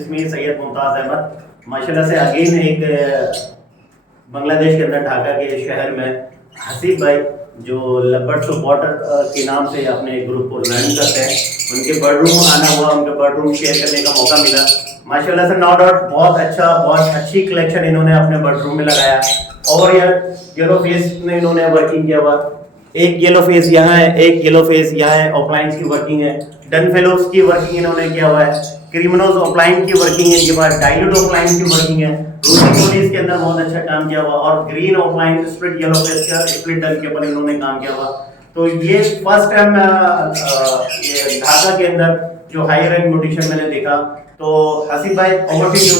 इसमें सैयद मुमताज़ अहमद माशाल्लाह से अगेन एक बांग्लादेश के अंदर ढाका के शहर में हसीब भाई जो लब्बड़ सपोर्टर के नाम से अपने ग्रुप को रन करते हैं, उनके बेडरूम आना हुआ, उनके बेडरूम शेयर करने का मौका मिला। माशाल्लाह से नो डाउट बहुत अच्छी कलेक्शन इन्होंने अपने बेडरूम में लगाया। और यार येलो फेस में इन्होंने वर्किंग किया हुआ, एक येलो फेस यहाँ है, एक येलो फेस यहाँ है, ऑफलाइंस की वर्किंग है, डन फेलोस की वर्किंग इन्होंने किया हुआ है, क्रिमिनल्स ऑफलाइन की वर्किंग है, इनके पास डाइल्यूट ऑफलाइन की वर्किंग है, रूटिंग पुलिस के अंदर बहुत अच्छा काम किया हुआ, और green offline split yellow face का स्प्लिट डन के ऊपर इन्होंने काम किया हुआ। तो ये फर्स्ट टाइम ये ढाका के अंदर जो हाई रैंक ब्यूटिशियन मैंने देखा। तो हसीब भाई ओवर टू यू,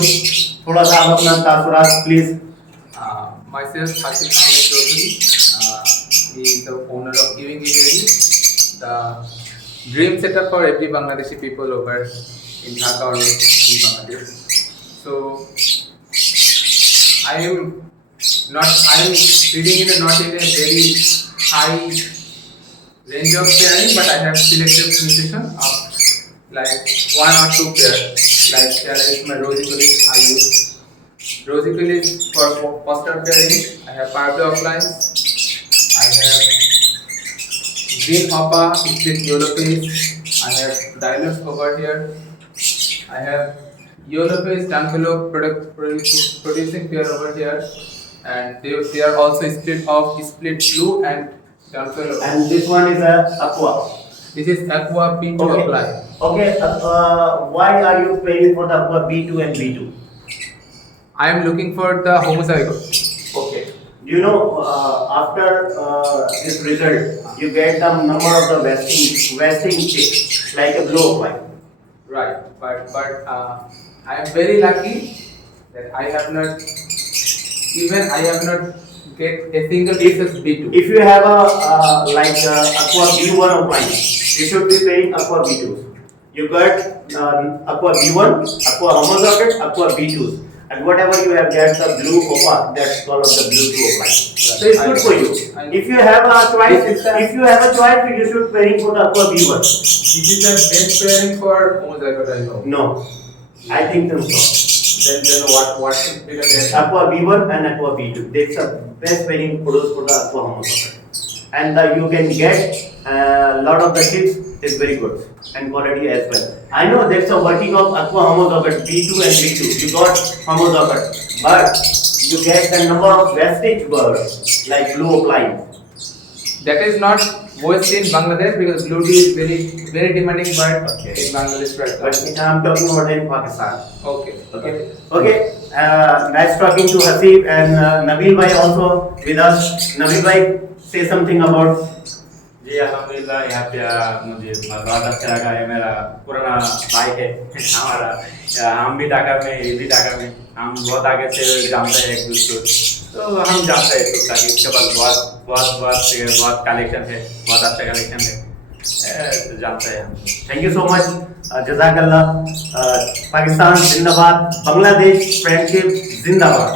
थोड़ा सा आप अपना तासुरात please. Myself, Hasib Ahmed Chaudhary, he is the owner of Giving Imagery, the dream setup for every Bangladeshi people over in Dhaka or in Bangladesh. So, I am reading not in a very high range of pairing, but I have selected musician of like 1 or 2 pairs. Like there is my Rosie Police I use. Rosie Police for poster pairing. I have Purple offline. I have Green Hopper, split yellow face. I have Dilutes over here. I have yellow face Dunfellow producing pair over here, and they are also split blue and Dunfellow. And this one is a aqua. This is aqua B2 apply. Okay, why are you paying for the aqua B2 and B2? I am looking for the homozygote. Okay. You know, after this result, you get the number of the vesting chicks like a blow pipe. Right, but I am very lucky that I have not get a single piece of B2. If you have a like aqua B1 appliance, you should be paying aqua B2s. You got aqua B1, aqua homozygote, aqua B2s. And whatever you have get the blue OPA, that's called the blue 2 appliance. So it's good for you. If you have a choice, you should pairing for the aqua B1. This is the best pairing for homozygote, I know. No, I think so. Then what should be the best? Aqua B1 and aqua B2. That's the best pairing produced for the aqua homozygote. And you can get lot of the chips is very good and quality as well. I know there's a working of aqua homozygote B2 and B2. You got homozygote, but you get the number of vestige birds like blue appliance. That is not voiced in Bangladesh because blue tea is very demanding bird in Bangladesh right now. But I'm talking about in Pakistan. Okay. Nice talking to Hasib and Nabil bhai also with us. Nabil bhai, say something about. जी अल्हम्दुलिल्लाह, यहाँ पे मुझे बहुत अच्छा लगा। है मेरा पुराना भाई है हमारा, हम भी ढाका में, ये भी ढाका में, हम बहुत आगे से जानते हैं एक दूसरे को। तो हम जानते हैं तो ताकि इसके पास बहुत कलेक्शन है, बहुत अच्छा कलेक्शन है, तो जानते हैं हम। थैंक यू सो मच, जज़ाकल्लाह। पाकिस्तान जिंदाबाद, बांग्लादेश फ्रेंडशिप जिंदाबाद।